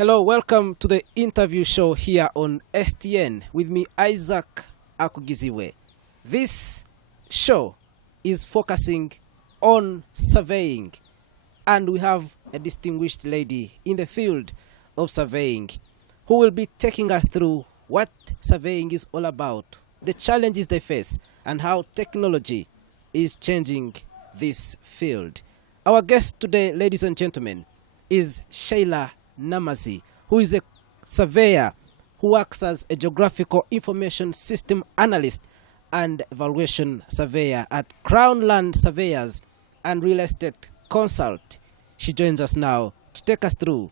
Hello, welcome to the interview show here on STN with me, Isaac Akugizibwe. This show is focusing on surveying, and we have a distinguished lady in the field of surveying who will be taking us through what surveying is all about, the challenges they face, and how technology is changing this field. Our guest today, ladies and gentlemen, is Sheila Namazzi, who is a surveyor who works as a Geographical Information System Analyst and Evaluation Surveyor at Crown Land Surveyors and Real Estate Consult. She joins us now to take us through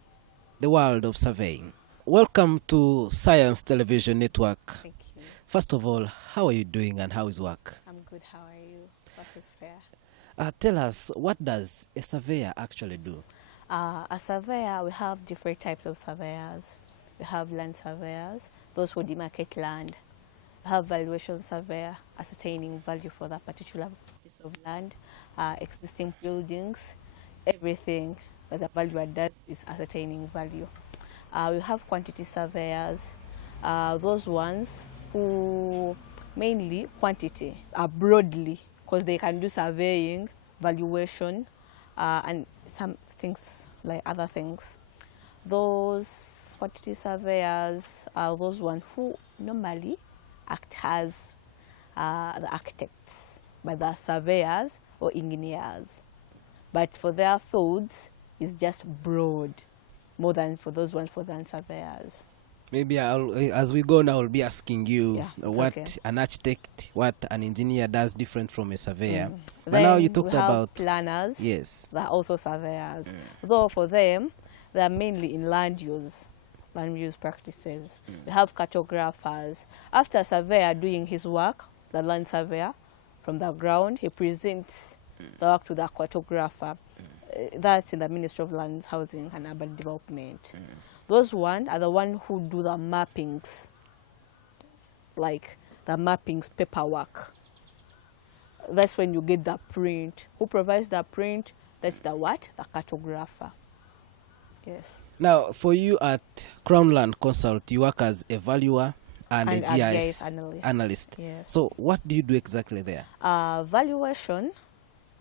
the world of surveying. Welcome to Science Television Network. Thank you. First of all, how are you doing and how is work? I'm good. How are you? Work is fair. Tell us, what does a surveyor actually do? A surveyor, we have different types of surveyors. We have land surveyors, those who demarcate land. We have valuation surveyor, ascertaining value for that particular piece of land, existing buildings, everything that the valuer does is ascertaining value. We have quantity surveyors, those ones who mainly quantity, broadly, because they can do surveying, valuation, and some things like other things. Those quantity surveyors are those ones who normally act as the architects, but the surveyors or engineers. But for their fields, it's just broad, more than for those ones for the surveyors. Maybe as we go now, I'll be asking you what an architect, what an engineer does different from a surveyor. But then now you talked about planners. Yes. They are also surveyors. Though for them, they are mainly in land use practices. We have cartographers. After a surveyor doing his work, the land surveyor, from the ground, he presents the work to the cartographer. That's in the Ministry of Lands, Housing and Urban Development. Those ones are the ones who do the mappings, like the mappings paperwork. That's when you get the print. Who provides the print? That's the what? The cartographer. Yes. Now, for you at Crown Land Consult, you work as a valuer and a GIS analyst. Yes. So what do you do exactly there? Valuation,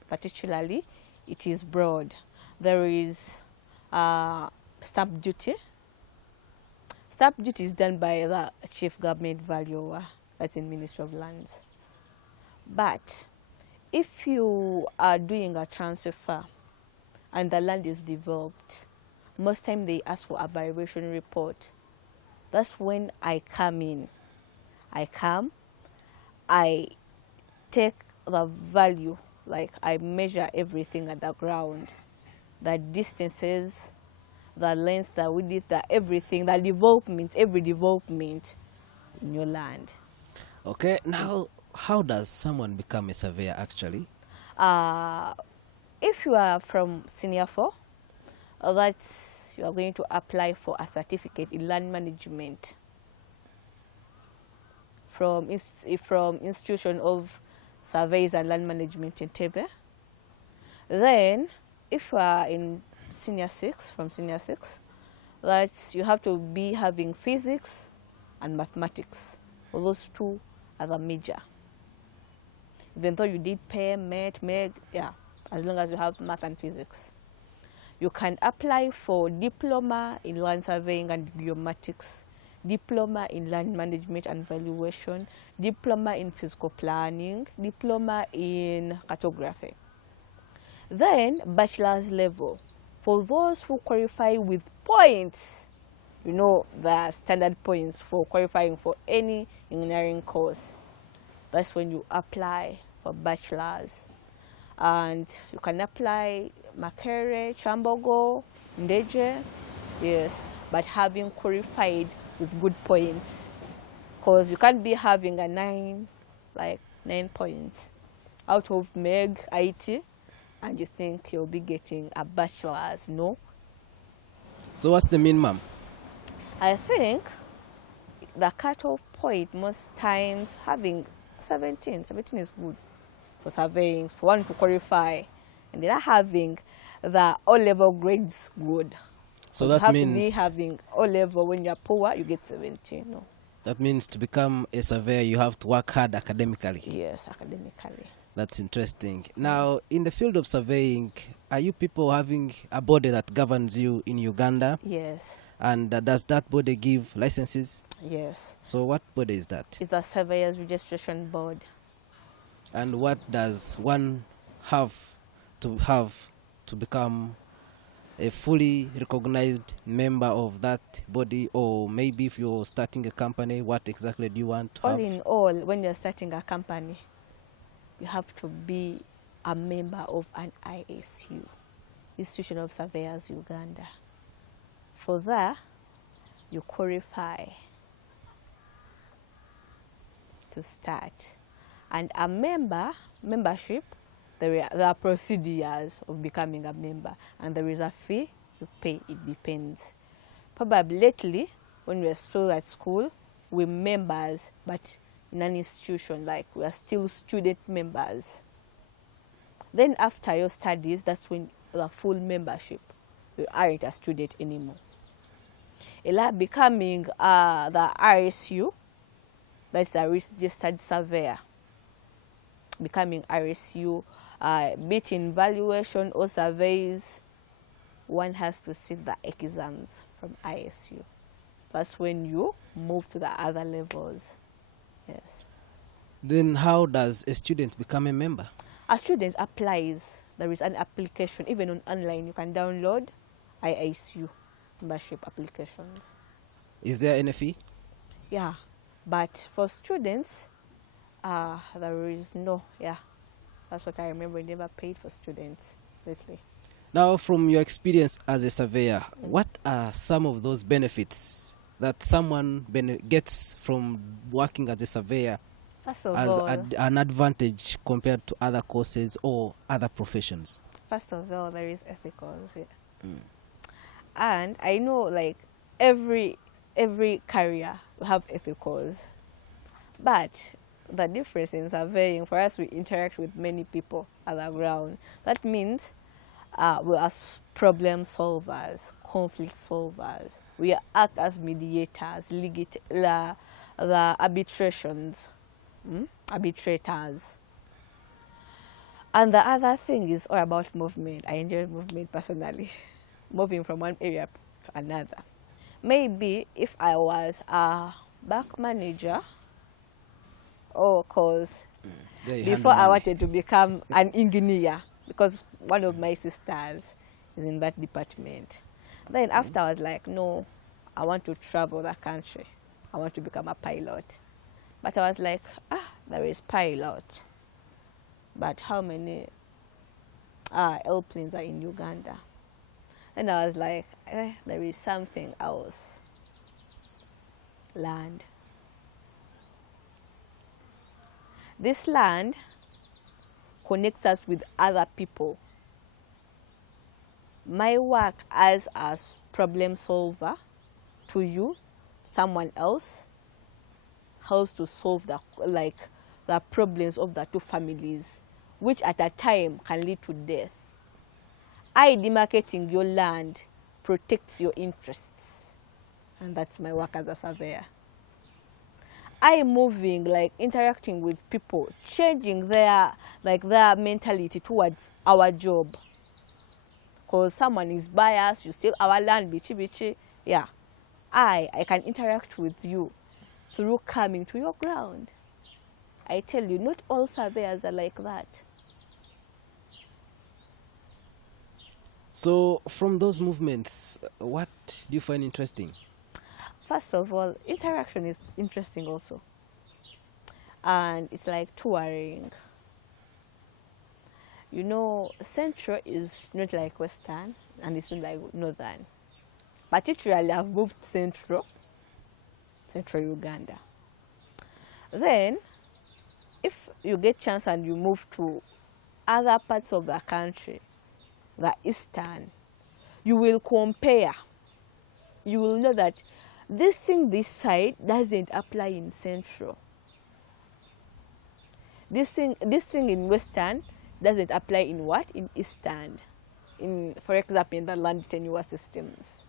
particularly, it is broad. There is stamp duty. Stamp duty is done by the chief government valuer, that's in Ministry of Lands. But if you are doing a transfer and the land is developed, most time they ask for a valuation report. That's when I come in. I take the value, like I measure everything at the ground, the distances, the length, the width, the everything, the development, every development in your land. Okay, now how does someone become a surveyor actually? If you are from Senior 4, that's you are going to apply for a certificate in land management from Institution of Surveys and Land Management in Tebe. Then, if you are in Senior 6, from Senior 6, that's you have to be having physics and mathematics. Well, those two are the major. Even though you did MET, MEG, as long as you have math and physics. You can apply for diploma in land surveying and geomatics, diploma in land management and valuation, diploma in physical planning, diploma in cartography. Then bachelor's level. For those who qualify with points, you know the standard points for qualifying for any engineering course. That's when you apply for bachelor's. And you can apply Makere, Chambogo, Ndeje, yes, but having qualified with good points. Because you can't be having a 9 points out of MEG, IT, and you think you'll be getting a bachelor's. No. So what's the minimum? I think the cutoff point most times having 17 is good for surveying, for one to qualify, and they are having the O-level grades good. So You that have to be means having O level. When you're poor, you get 17. No. that means to become a surveyor, you have to work hard academically. Yes, academically. That's interesting. Now, in the field of surveying, are you people having a body that governs you in Uganda? Yes. And does that body give licenses? Yes. So what body is that? It's the Surveyors Registration Board. And what does one have to become a fully recognized member of that body? Or maybe if you're starting a company, what exactly do you want to All have? in all, when you're starting a company, you have to be a member of an ISU, Institution of Surveyors Uganda. For that, you qualify to start. And a membership, there are procedures of becoming a member, and there is a fee you pay. It depends. Probably lately, when we are still at school, we're members, but in an institution, like we are still student members. Then after your studies, that's when the full membership. You aren't a student anymore. Like becoming the RSU, that's a registered surveyor. Becoming RSU, beating valuation or surveys, one has to sit the exams from ISU. That's when you move to the other levels. Yes. Then how does a student become a member? A student applies. There is an application, even on online. You can download ISU membership applications. Is there any fee? Yeah, but for students, there is no. Yeah, that's what I remember. We never paid for students lately. Now, from your experience as a surveyor, what are some of those benefits that someone gets from working as a surveyor First of as all, an advantage compared to other courses or other professions? First of all, there is ethicals. Yeah. And I know, like every career will have ethicals, but the difference in surveying, for us, we interact with many people on the ground. That means we are problem solvers, conflict solvers. We act as mediators, the arbitrations, arbitrators. And the other thing is all about movement. I enjoy movement personally, moving from one area to another. Maybe if I was a bank manager, or cause before I wanted to become an engineer, because one of my sisters is in that department. Then after I was like, no, I want to travel the country. I want to become a pilot. But I was like, there is pilot. But how many airplanes are in Uganda? And I was like, there is something else. Land. This land connects us with other people. My work as a problem solver to you, someone else, helps to solve the problems of the two families, which at a time can lead to death. I demarcating your land protects your interests, and that's my work as a surveyor. I moving, like interacting with people, changing their mentality towards our job. Because someone is biased, you steal our land, bichi. Yeah, I can interact with you through coming to your ground. I tell you, not all surveyors are like that. So from those movements, what do you find interesting? First of all, interaction is interesting also. And it's like touring. You know, Central is not like Western, and it's not like Northern. Particularly, I've moved Central Uganda. Then, if you get chance and you move to other parts of the country, the Eastern, you will compare. You will know that this thing this side doesn't apply in Central. This thing in Western doesn't apply in what? In Eastern. For example, in the land tenure systems.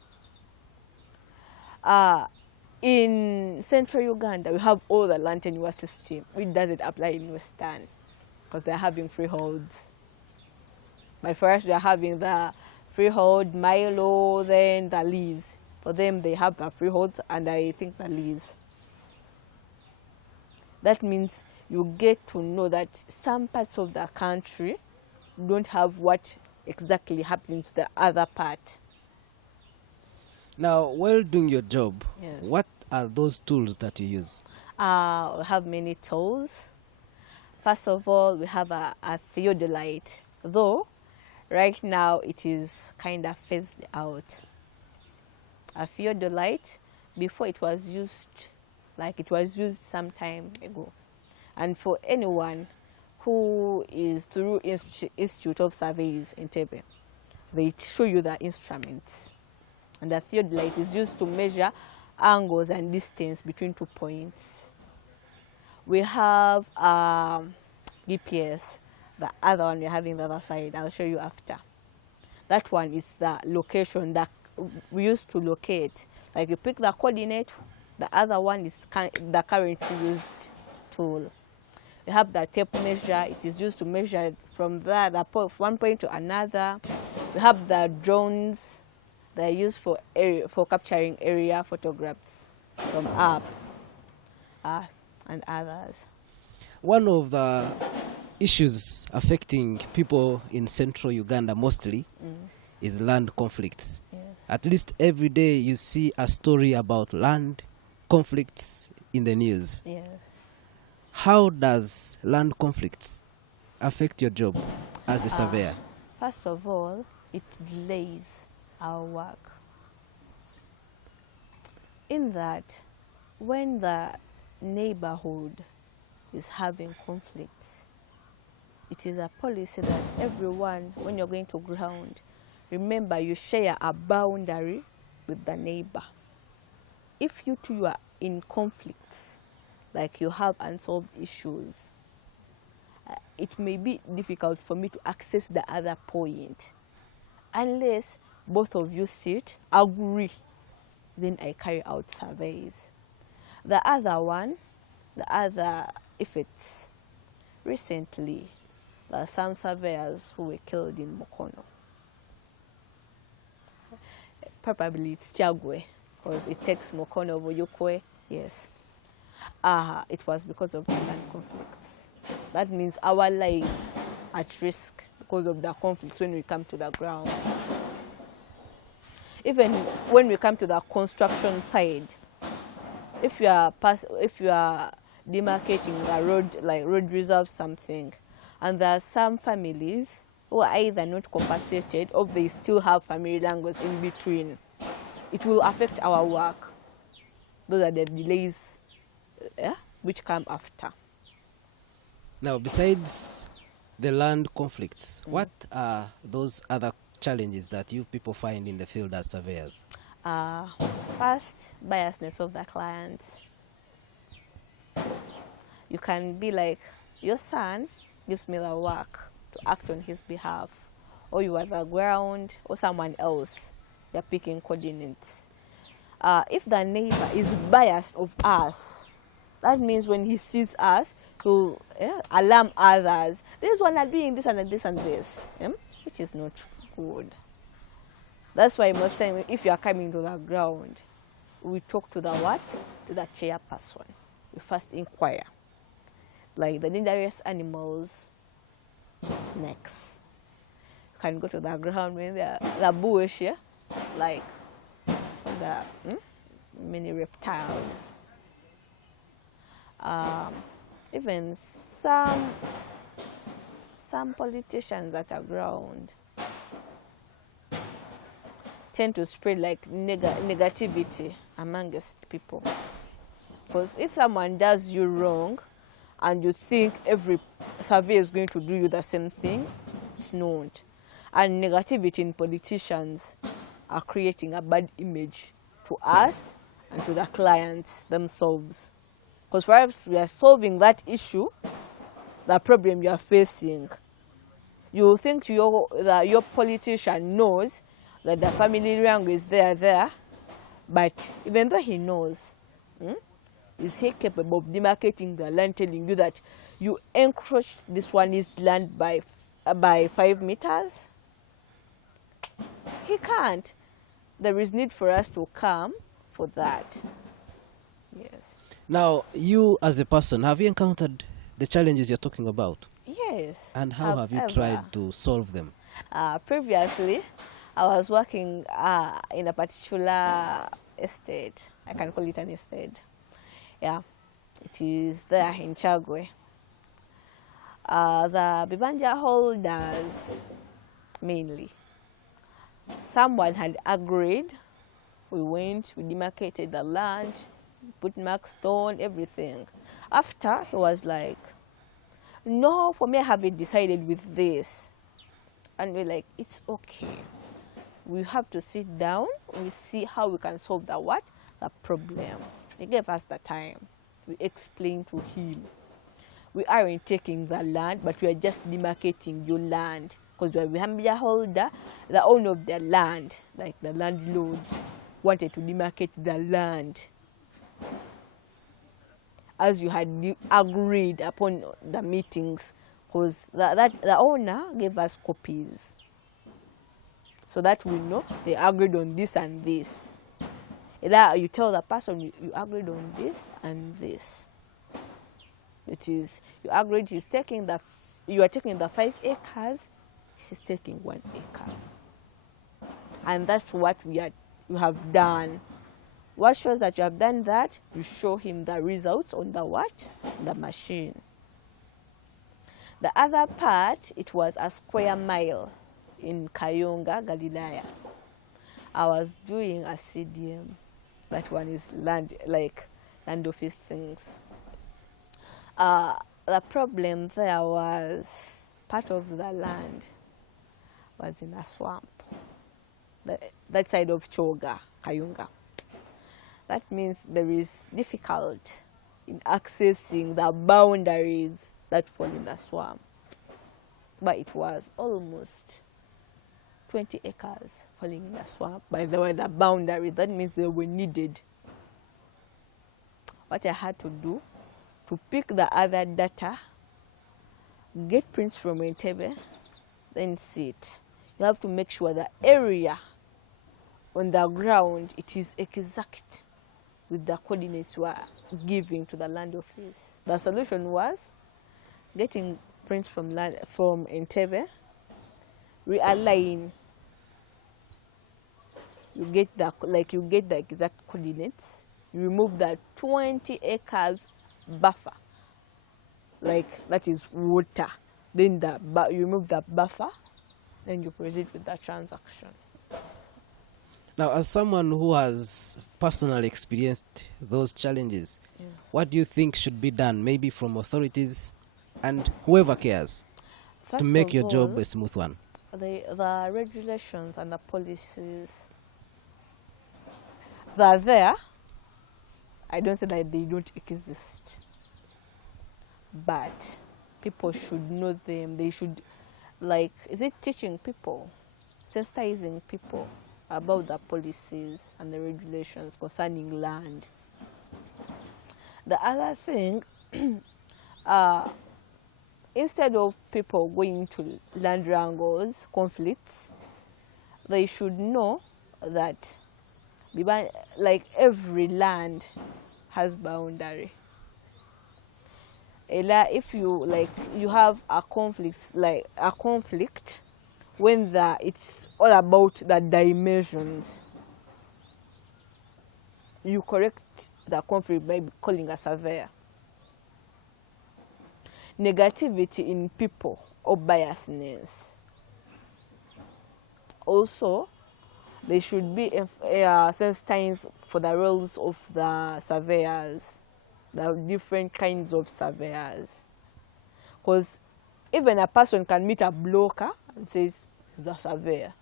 In central Uganda, we have all the land tenure system, which doesn't apply in Western because they're having freeholds. But for us, we are having the freehold, Milo, then the lease. For them, they have the freeholds and I think the lease. That means you get to know that some parts of the country don't have what exactly happens to the other part. Now, while doing your job, Yes. what are those tools that you use? We have many tools. First of all, we have a theodolite, though right now it is kind of phased out. A theodolite, before it was used, like it was used some time ago. And for anyone who is through Institute of Surveys in Tebe, they show you the instruments. And the theodolite is used to measure angles and distance between 2 points. We have GPS, the other one we're having the other side. I'll show you after. That one is the location that we used to locate. Like you pick the coordinate, the other one is the current used tool. We have the tape measure. It is used to measure from one point to another. We have the drones. They're used for capturing area photographs from up and others. One of the issues affecting people in central Uganda mostly is land conflicts. Yes. At least every day you see a story about land conflicts in the news. Yes. How does land conflicts affect your job as a surveyor? First of all, it delays our work. In that, when the neighborhood is having conflicts, it is a policy that everyone, when you're going to ground, remember you share a boundary with the neighbor. If you two are in conflicts, like you have unsolved issues, it may be difficult for me to access the other point. Unless both of you sit, agree, then I carry out surveys. The other one, if it's recently, there are some surveyors who were killed in Mukono. Probably it's Chagwe, because it takes Mukono, Vuyukwe, yes. It was because of the land conflicts. That means our lives at risk because of the conflicts when we come to the ground. Even when we come to the construction side, if you are demarcating the road, like road reserve something, and there are some families who are either not compensated or they still have family language in between, it will affect our work. Those are the delays which come after. Now, besides the land conflicts, what are those other challenges that you people find in the field as surveyors? First, biasness of the clients. You can be like, your son gives me the work to act on his behalf, or you are the ground, or someone else, you're picking coordinates. If the neighbor is biased of us, that means when he sees us, he'll alarm others. This one are doing this and this and this, which is not good. That's why most time, if you are coming to the ground, we talk to the what? To the chairperson. We first inquire. Like the dangerous animals, snakes. You can go to the ground when the bush, like the many reptiles. Even some politicians at the ground tend to spread like negativity amongst people. Because if someone does you wrong and you think every survey is going to do you the same thing, it's not. And negativity in politicians are creating a bad image to us and to the clients themselves. Because perhaps we are solving that issue, the problem you are facing. You think your politician knows that the family rank is there, But even though he knows, is he capable of demarcating the land, telling you that you encroached this one is land by 5 meters? He can't. There is need for us to come for that. Yes. Now, you as a person, have you encountered the challenges you're talking about? Yes. And how have you tried to solve them? Previously, I was working in a particular estate. I can call it an estate. Yeah, it is there in Chagwe. The Bibanja holders, mainly, someone had agreed. We went, we demarcated the land, put mark stone, everything. After, he was like, no, for me, I haven't decided with this. And we're like, it's okay. We have to sit down, we see how we can solve the what? The problem. He gave us the time. We explained to him. We aren't taking the land, but we are just demarcating your land. Because we have a holder, the owner of the land, like the landlord, wanted to demarcate the land as you had agreed upon the meetings, because the owner gave us copies so that we know they agreed on this and this. Either you tell the person you agreed on this and this. It is, you agreed you are taking the 5 acres, she's taking 1 acre. And that's what you have done. What shows that you have done that? You show him the results on the what? The machine. The other part, it was a square mile in Kayonga, Galilaya. I was doing a CDM. That one is land office things. The problem there was part of the land was in a swamp. That side of Choga, Kayunga. That means there is difficult in accessing the boundaries that fall in the swamp. But it was almost 20 acres falling in the swamp. By the way, the boundary, that means they were needed. What I had to do, to pick the other data, get prints from Entebbe, then see it. You have to make sure the area on the ground, it is exact with the coordinates you are giving to the land office. The solution was getting prints from Entebbe, realign. You get the exact coordinates. You remove the 20 acres buffer, that is water. Then you remove the buffer, then you proceed with the transaction. Now, as someone who has personally experienced those challenges, yes, what do you think should be done, maybe from authorities and whoever cares, to make your job a smooth one? The regulations and the policies, they are there. I don't say that they don't exist. But people should know them. They should, is it teaching people, sensitizing people about the policies and the regulations concerning land? The other thing, instead of people going to land wrangles, conflicts, they should know that every land has boundary. If you have a conflict when it's all about the dimensions, you correct the conflict by calling a surveyor. Negativity in people or biasness. Also, they should be sensitized for the roles of the surveyors, the different kinds of surveyors. Because even a person can meet a broker and say he's a surveyor.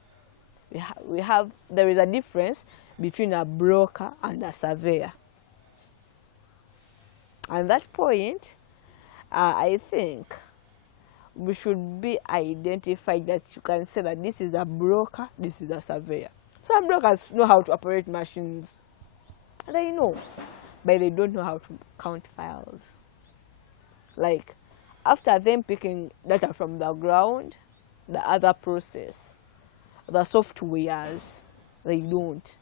There is a difference between a broker and a surveyor. At that point, I think we should be identified that you can say that this is a broker, this is a surveyor. Some brokers know how to operate machines They know, but they don't know how to count files. Like, after them picking data from the ground, the other process, the softwares, they don't.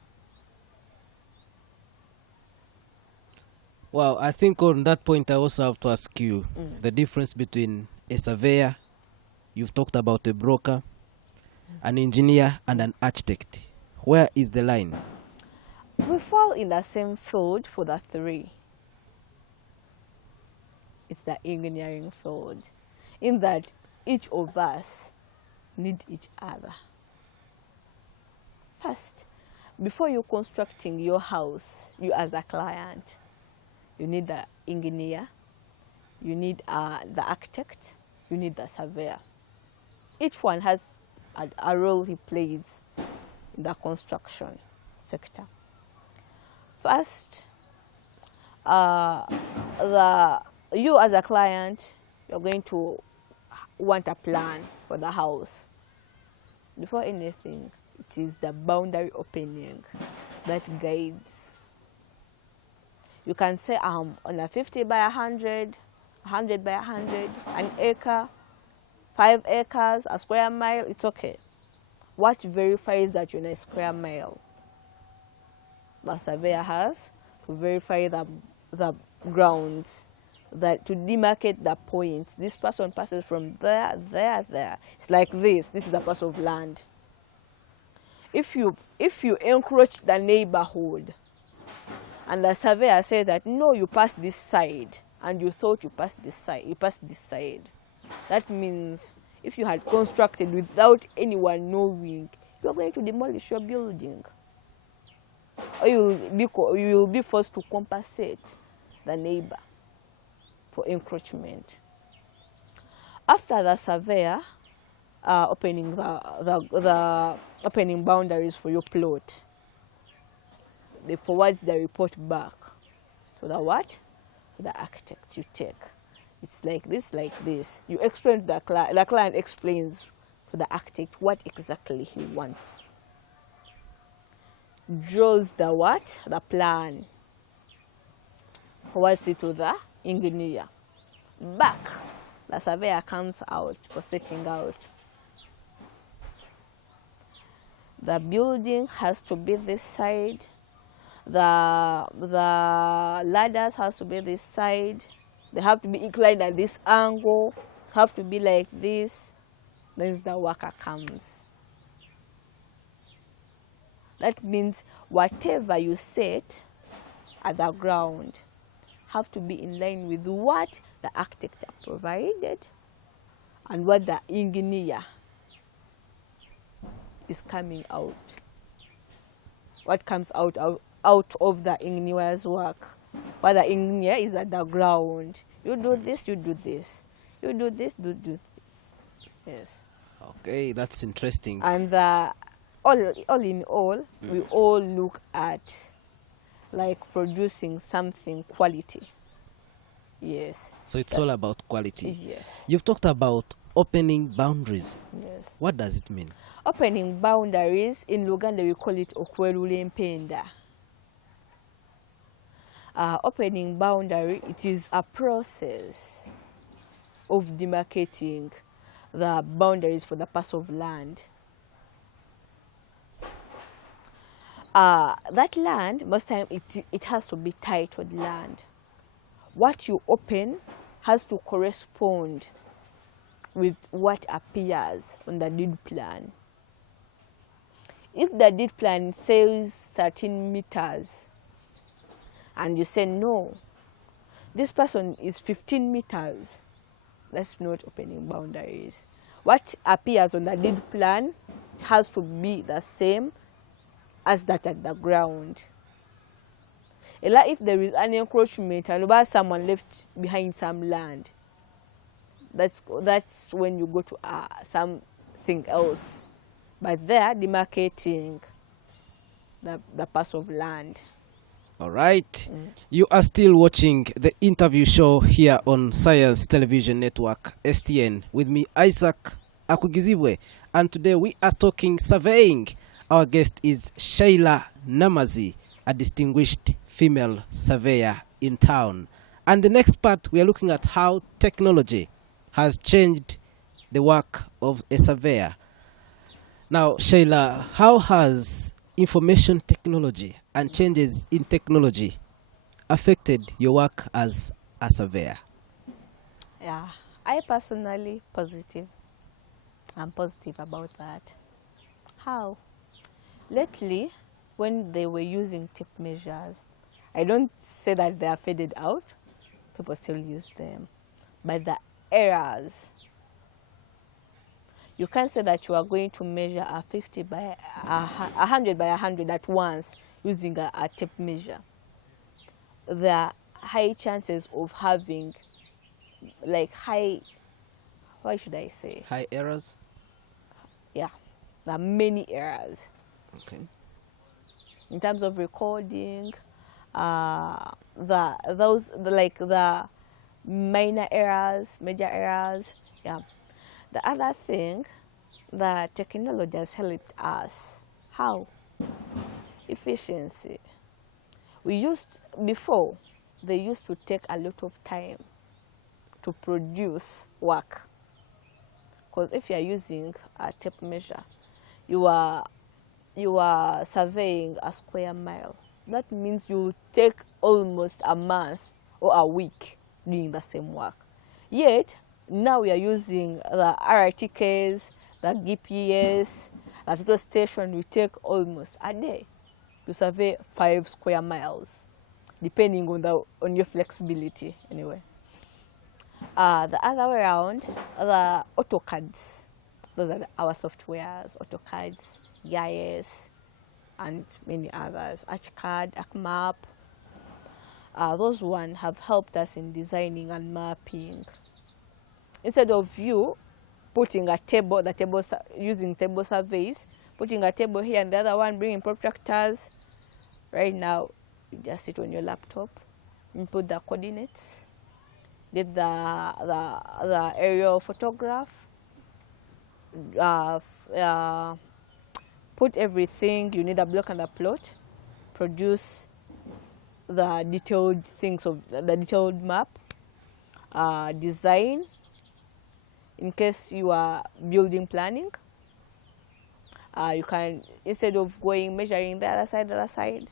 Well, I think on that point I also have to ask you the difference between a surveyor, you've talked about a broker, an engineer, and an architect. Where is the line? We fall in the same field for the three. It's the engineering field, in that each of us need each other. First, before you're constructing your house, you as a client, you need the engineer, you need the architect, you need the surveyor. Each one has a role he plays in the construction sector. First, you as a client, you're going to want a plan for the house. Before anything, it is the boundary opening that guides. You can say on a 50 by 100, 100 by 100, an acre, 5 acres, a square mile, it's okay. What verifies that you're in a square mile? The surveyor has to verify the grounds, that to demarcate the points. This person passes from there, there, there. It's like this. This is a piece of land. If you encroach the neighborhood, and the surveyor says that no, you passed this side, and you thought you passed this side, that means if you had constructed without anyone knowing, you are going to demolish your building, or you will be forced to compensate the neighbor for encroachment. After the surveyor opening the opening boundaries for your plot, they forward the report back to the what? To the architect. You take. It's like this, like this. You explain to the client. The client explains to the architect what exactly he wants. Draws the what? The plan. Forwards it to the engineer. Back, the surveyor comes out for setting out. The building has to be this side. The ladders has to be this side. They have to be inclined at this angle. Have to be like this. Then the worker comes. That means whatever you set at the ground have to be in line with what the architect provided and what the engineer is coming out. What comes out of the engineer's work. What the engineer is at the ground. You do this, you do this. You do this, do this. Yes. Okay, that's interesting. And all in all, we all look at like producing something quality. Yes. So it's all about quality. Yes. You've talked about opening boundaries. Yes. What does it mean? Opening boundaries, in Luganda we call it okwerula empenda. Opening boundary, it is a process of demarcating the boundaries for the parcel of land. That land, most time it has to be titled land. What you open has to correspond with what appears on the deed plan. If the deed plan says 13 meters, and you say no, this person is 15 meters, that's not opening boundaries. What appears on the deed plan has to be the same as that at the ground. Like if there is an encroachment and about someone left behind some land, that's when you go to something else. But there, demarcating the parcel of land. All right. You are still watching the interview show here on Science Television Network, STN, with me, Isaac Akugizibwe. And today we are talking surveying. Our guest is Sheila Namazzi, a distinguished female surveyor in town. And the next part, we are looking at how technology has changed the work of a surveyor. Now, Sheila, how has information technology and changes in technology affected your work as a surveyor? Yeah, I personally positive. I'm positive about that. How? Lately, when they were using tape measures, I don't say that they are faded out. People still use them. But the errors, you can't say that you are going to measure a 50 by 100 by 100 at once using a tape measure. There are high chances of having why should I say? High errors? Yeah, there are many errors. Okay. In terms of recording, the minor errors, major errors. Yeah. The other thing, the technology has helped us. How? Efficiency. Before, they used to take a lot of time to produce work. Because if you are using a tape measure, you are surveying a square mile. That means you will take almost a month or a week doing the same work. Yet, now we are using the RTKs, the GPS, the total station will take almost a day to survey 5 square miles, depending on your flexibility anyway. The other way around, the AutoCADs. Those are our softwares, AutoCADs, GIS, and many others, ArchCAD, ArcMap. Those ones have helped us in designing and mapping. Instead of you putting a table, using table surveys, putting a table here and the other one, bringing protractors, right now you just sit on your laptop, input the coordinates, did the aerial photograph, put everything, you need a block and a plot, produce the detailed things of the detailed map, design, in case you are building planning. You can, instead of measuring the other side,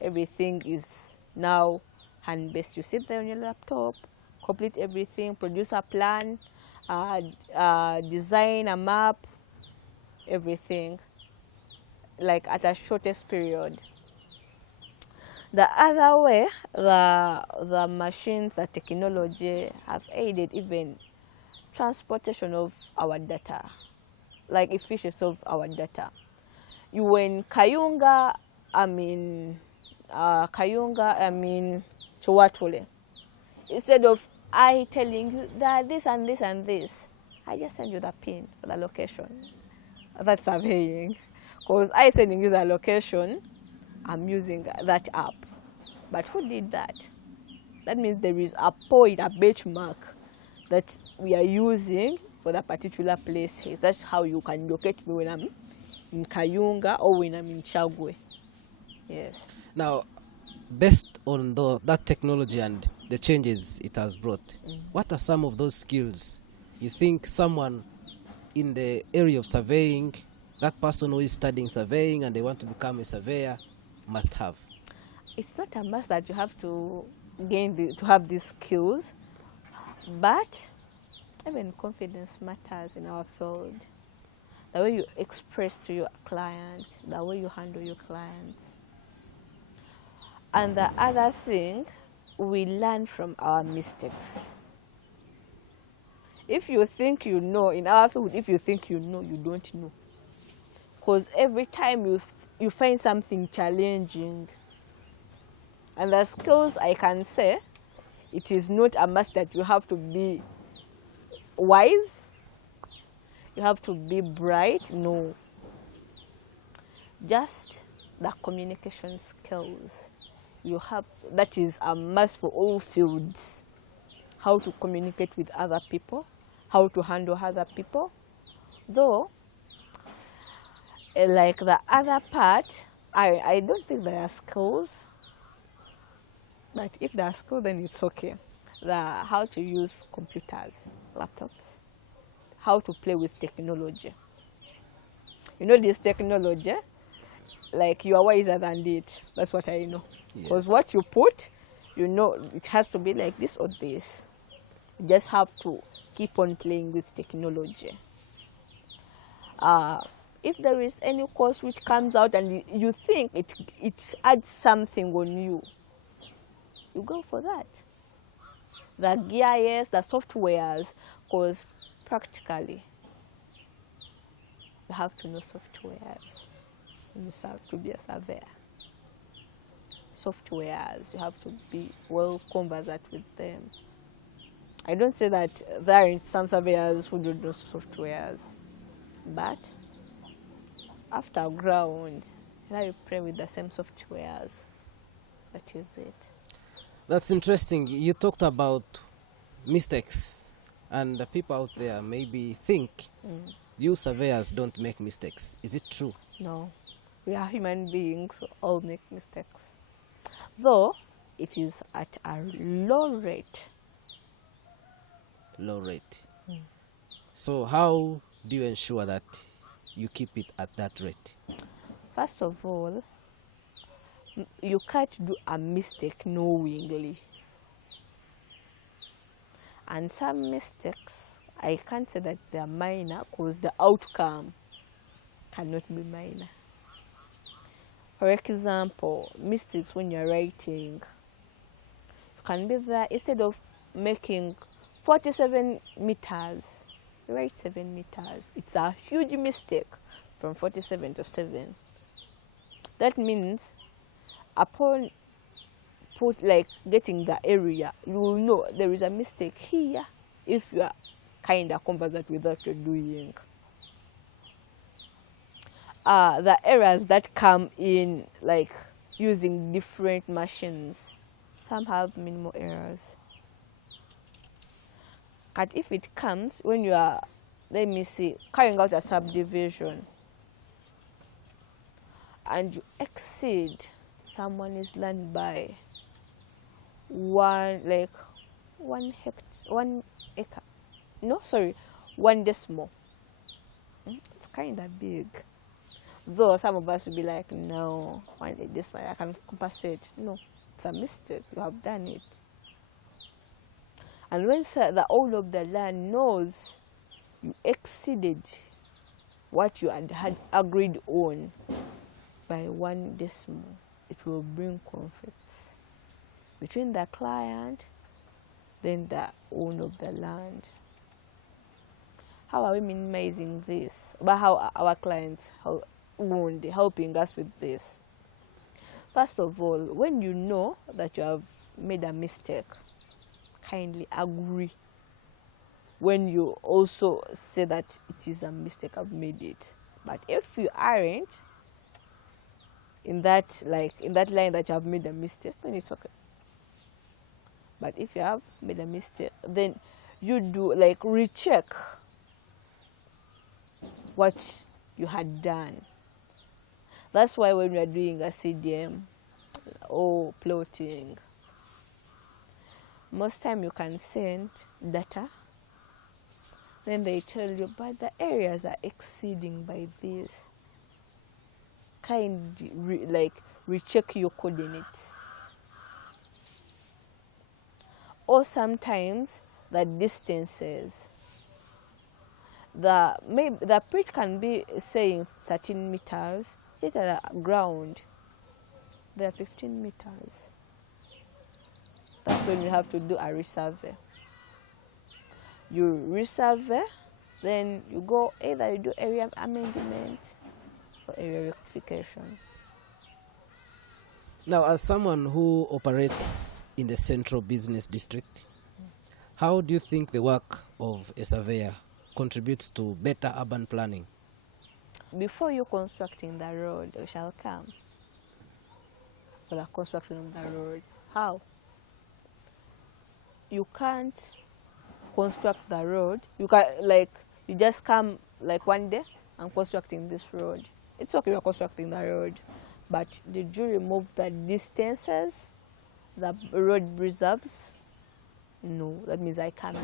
everything is now hand-based. You sit there on your laptop, complete everything, produce a plan, design a map, everything, like at a shortest period. The other way, the machines, the technology have aided even transportation of our data, like efficiency of our data. You were in Kayunga, Chowatole. Instead of I telling you that this and this and this, I just send you the pin for the location. That's surveying. Because I sending you the location, I'm using that app. But who did that? That means there is a point, a benchmark that we are using for that particular place. That's how you can locate me when I'm in Kayunga or when I'm in Chagwe. Yes. Now, based on that technology and the changes it has brought, what are some of those skills you think someone in the area of surveying, that person who is studying surveying and they want to become a surveyor, must have? It's not a must that you have to to have these skills, but even confidence matters in our field. The way you express to your client, the way you handle your clients. And the other thing, we learn from our mistakes. If you think you know, in our field, if you think you know, you don't know. Because every time you find something challenging, and the skills I can say, it is not a must that you have to be wise, you have to be bright, no. Just the communication skills. You have, that is a must for all fields. How to communicate with other people, how to handle other people. Though, like the other part, I don't think there are skills. But if they're school, then it's okay. How to use computers, laptops, how to play with technology. You know this technology, like you are wiser than it. That's what I know. Because Yes. what you put, you know, it has to be like this or this. You just have to keep on playing with technology. If there is any course which comes out and you think it adds something on you, you go for that. The GIS, the softwares, because practically you have to know softwares. You have to be a surveyor. Softwares, you have to be well conversant with them. I don't say that there are some surveyors who don't know softwares, but after ground, you play with the same softwares. That is it. That's interesting. You talked about mistakes, and the people out there maybe think you surveyors don't make mistakes. Is it true? No, we are human beings, so all make mistakes. Though it is at a low rate. Low rate. So how do you ensure that you keep it at that rate? First of all, you can't do a mistake knowingly. And some mistakes, I can't say that they are minor because the outcome cannot be minor. For example, mistakes when you're writing. You can be there, instead of making 47 meters, you write 7 meters. It's a huge mistake from 47 to 7. That means upon getting the area, you will know there is a mistake here if you are kind of conversant with what you're doing. The errors that come in, like using different machines, some have minimal errors. But if it comes when you are, let me see, carrying out a subdivision and you exceed someone is land by 1 acre. No, sorry, 1 decimal. It's kind of big. Though some of us will be like, no, 1 decimal, I can compensate. No, it's a mistake. You have done it. And when the owner of the land knows you exceeded what you had agreed on by 1 decimal, it will bring conflicts between the client then the owner of the land. How are we minimizing this? But how are our clients helping us with this? First of all, when you know that you have made a mistake, kindly agree. When you also say that it is a mistake, I've made it. But if you aren't in that line that you have made a mistake, then it's okay. But if you have made a mistake, then you do recheck what you had done. That's why when we are doing a CDM or plotting, most time you can send data, then they tell you, but the areas are exceeding by this. Recheck your coordinates. Or sometimes the distances. The print can be saying 13 meters, yet at the ground they are 15 meters. That's when you have to do a resurvey. You resurvey, then you go either you do area amendment or area rectification. Now, as someone who operates in the central business district, how do you think the work of a surveyor contributes to better urban planning? Before you constructing the road, we shall come for the construction of the road. How? You can't construct the road. You can you just come one day and constructing this road. It's okay, you're constructing the road, but did you remove the distances the road reserves? No, that means I cannot.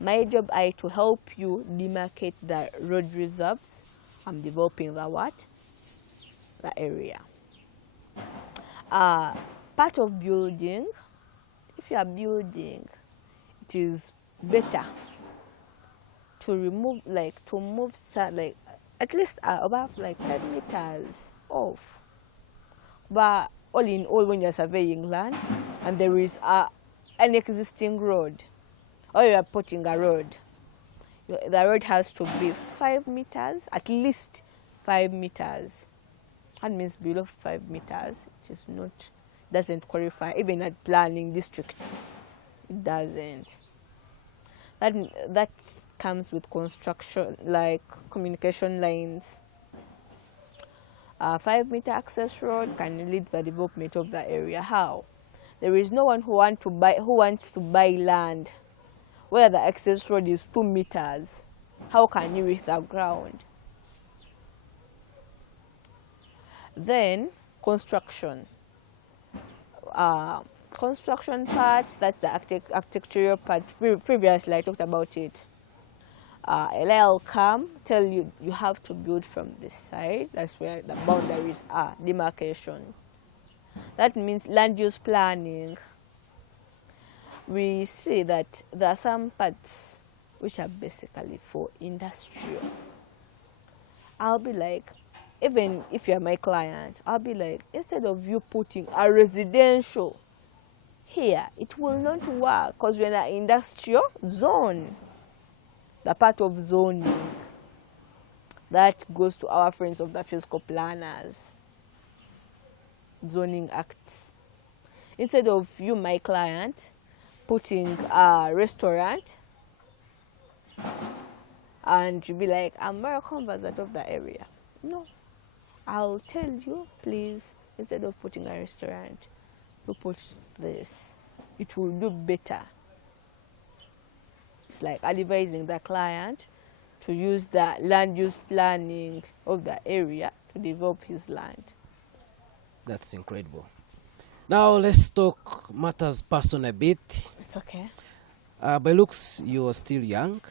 My job is to help you demarcate the road reserves. I'm developing the what? The area. Part of building, if you are building, it is better to remove, to move, at least above 5 meters off. But all in all, when you're surveying land and there is an existing road, or you are putting a road, the road has to be 5 meters, at least 5 meters. That means below 5 meters, it is not, doesn't qualify, even at planning district, it doesn't. That comes with construction, like communication lines. 5-meter access road can lead to the development of the area. How? There is no one who wants to buy land where the access road is 2 meters. How can you reach the ground? Then construction. Construction part, that's the architectural part. Previously I talked about it. I'll come, tell you, you have to build from this side. That's where the boundaries are, demarcation. That means land use planning. We see that there are some parts which are basically for industrial. I'll be like, even if you're my client, I'll be like, instead of you putting a residential here, it will not work because we're in an industrial zone. The part of zoning that goes to our friends of the physical planners, zoning acts. Instead of you, my client, putting a restaurant, and you be like, I'm very conversant of the area. No, I'll tell you, please, instead of putting a restaurant, you put this. It will do better. It's like advising the client to use the land use planning of the area to develop his land. That's incredible. Now let's talk matters personal a bit. It's okay. By looks, you are still young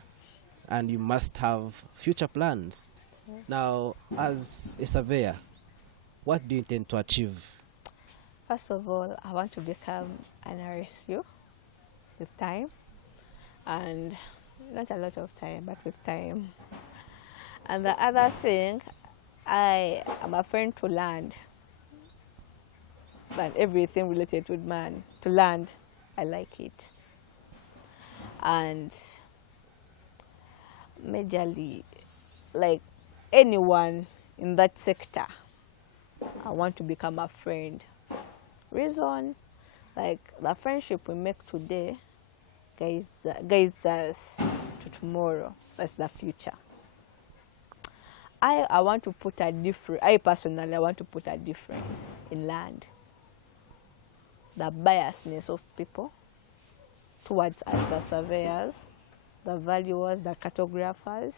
and you must have future plans. Yes. Now, as a surveyor, what do you intend to achieve? First of all, I want to become an RSU with time. And not a lot of time, but with time. And the other thing, I am a friend to land. And everything related with man, to land, I like it. And majorly, like anyone in that sector, I want to become a friend. Reason, like the friendship we make today, guides us to tomorrow. That's the future. I want to put a difference. I personally want to put a difference in land. The biasness of people towards us, the surveyors, the valuers, the cartographers,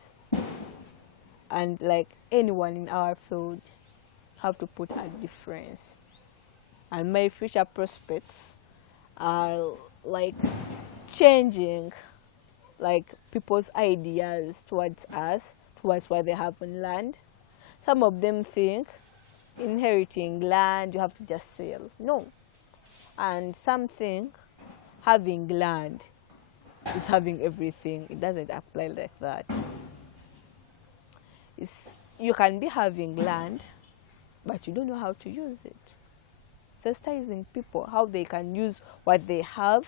and like anyone in our field, have to put a difference. And my future prospects are like changing like people's ideas towards us, towards what they have on land. Some of them think inheriting land, you have to just sell. No. And some think having land is having everything. It doesn't apply like that. You can be having land, but you don't know how to use it. Sensitizing people, how they can use what they have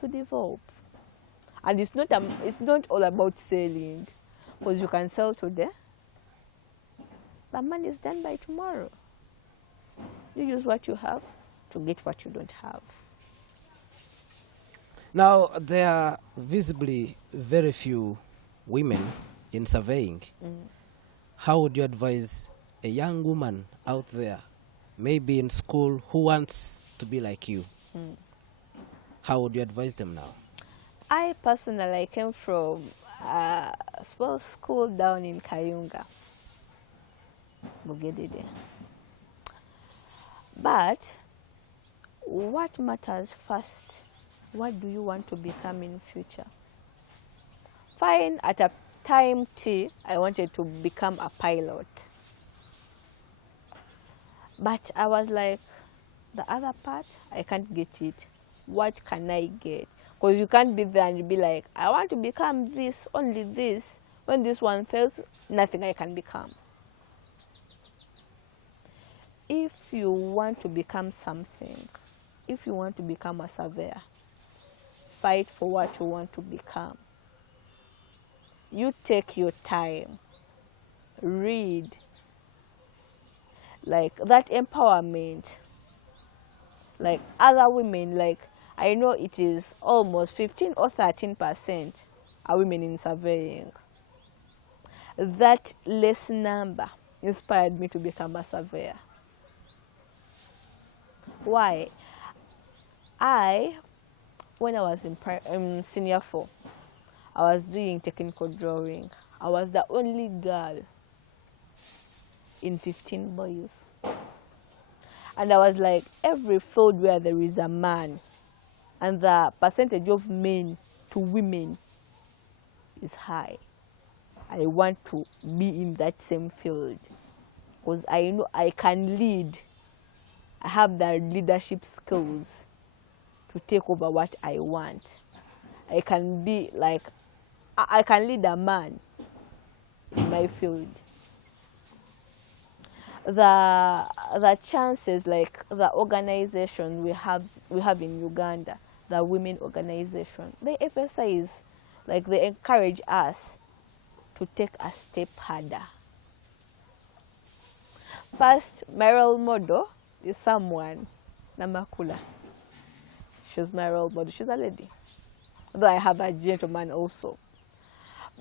to develop. And it's not all about selling, because you can sell today, the money is done by tomorrow. You use what you have to get what you don't have. Now, there are visibly very few women in surveying. How would you advise a young woman out there, maybe in school, who wants to be like you? How would you advise them now? I personally came from a small school down in Kayunga, Bugedede. But what matters first? What do you want to become in future? Fine, at a time T, I wanted to become a pilot. But I was like, the other part, I can't get it. What can I get? Because you can't be there and be like, I want to become this, only this. When this one fails, nothing I can become. If you want to become something, if you want to become a surveyor, fight for what you want to become. You take your time, read, like that empowerment, like other women, like I know it is almost 15 or 13% are women in surveying. That less number inspired me to become a surveyor. Why? When I was in senior 4, I was doing technical drawing. I was the only girl in 15 boys. And I was like, every field where there is a man, and the percentage of men to women is high, I want to be in that same field because I know I can lead. I have the leadership skills to take over what I want. I can be like, I can lead a man in my field. The chances, like the organization we have in Uganda, the women organization, they emphasize, like they encourage us to take a step harder. First, my role model is someone, Namakula. She's my role model. She's a lady. Though I have a gentleman also.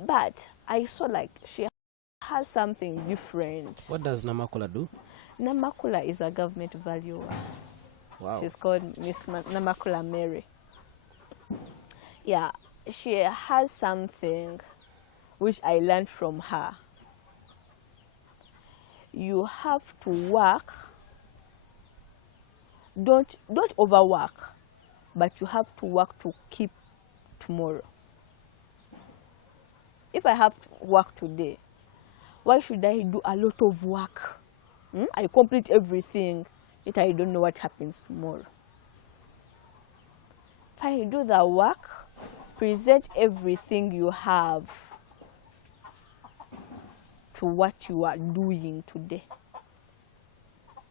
But I saw like she has something different. What does Namakula do? Namakula is a government valuer. Wow. She's called Miss Namakula Mary. Yeah, she has something which I learned from her. You have to work. Don't overwork, but you have to work to keep tomorrow. If I have to work today, why should I do a lot of work? I complete everything, yet I don't know what happens tomorrow. If I do the work, present everything you have to what you are doing today.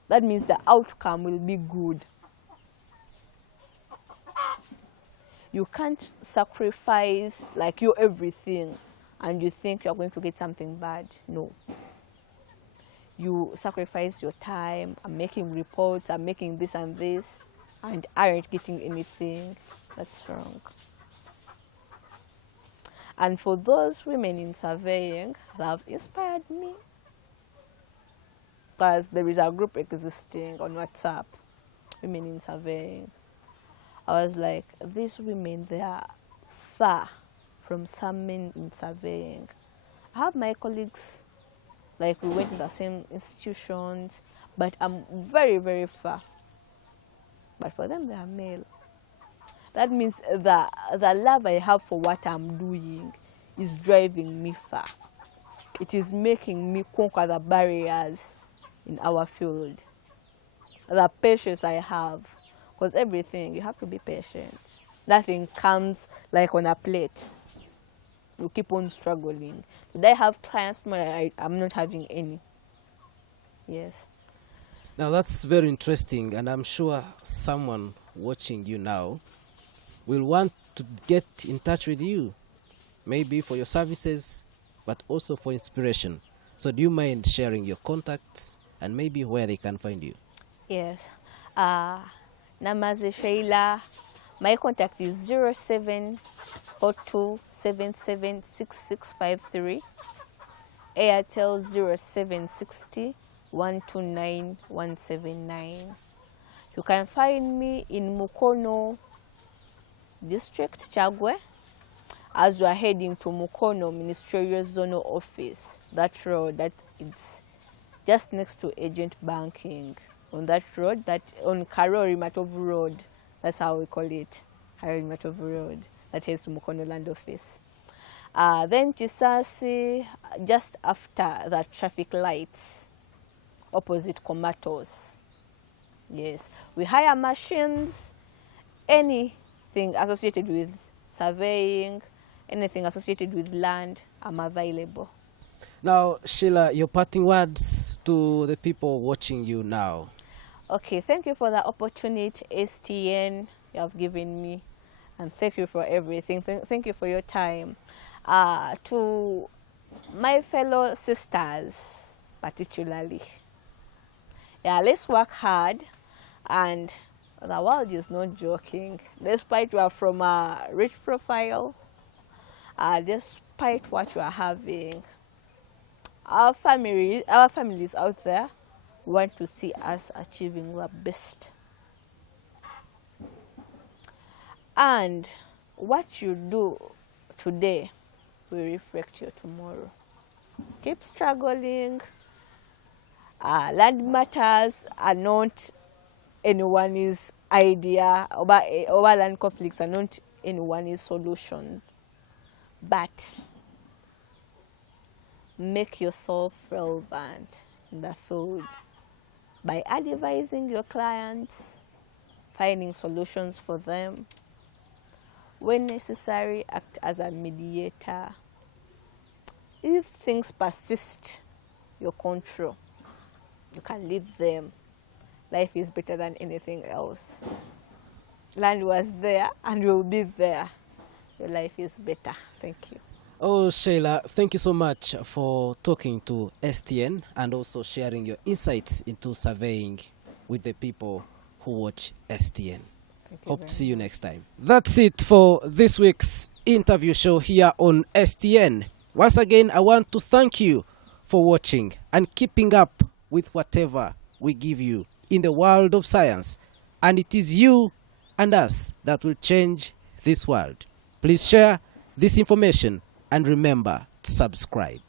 That means the outcome will be good. You can't sacrifice like your everything and you think you're going to get something bad. No. You sacrifice your time. I'm making reports, I'm making this and this, and aren't getting anything. That's wrong. And for those women in surveying that have inspired me, because there is a group existing on WhatsApp, women in surveying. I was like, these women, they are far from some men in surveying. I have my colleagues, like we went to the same institutions, but I'm very, very far. But for them, they are male. That means the love I have for what I'm doing is driving me far. It is making me conquer the barriers in our field. The patience I have, because everything, you have to be patient. Nothing comes like on a plate. You keep on struggling. Did I have clients? I'm not having any. Yes. Now that's very interesting, and I'm sure someone watching you now will want to get in touch with you, maybe for your services, but also for inspiration. So do you mind sharing your contacts and maybe where they can find you? Yes. Namazzi Sheila. My contact is 0742776653. Airtel 0760129179. You can find me in Mukono District, Chagwe, as we are heading to Mukono Ministerial Zonal Office. That road, that it's just next to Agent Banking. on that road, that on Karori Matovu Road. That's how we call it, Karori Matovu Road. That heads to Mukono Land Office. Then Chisasi, just after the traffic lights, opposite Komatos. Yes, we hire machines, anything associated with surveying, anything associated with land, I'm available. Now, Sheila, your parting words to the people watching you now. Okay, thank you for the opportunity, STN, you have given me, and thank you for everything. Thank you for your time. To my fellow sisters, particularly, yeah, let's work hard, and the world is not joking. Despite we are from a rich profile, despite what we are having, our families out there want to see us achieving the best. And what you do today will reflect your tomorrow. Keep struggling. Land matters are not anyone's idea, over land conflicts are not anyone's solution. But make yourself relevant in the field by advising your clients, finding solutions for them. When necessary, act as a mediator. If things persist, your control, you can leave them. Life is better than anything else. Land was there and will be there. Your life is better. Thank you. Oh, Sheila, thank you so much for talking to STN and also sharing your insights into surveying with the people who watch STN. Hope to see you next time. That's it for this week's interview show here on STN. Once again, I want to thank you for watching and keeping up with whatever we give you in the world of science. And it is you and us that will change this world. Please share this information and remember to subscribe.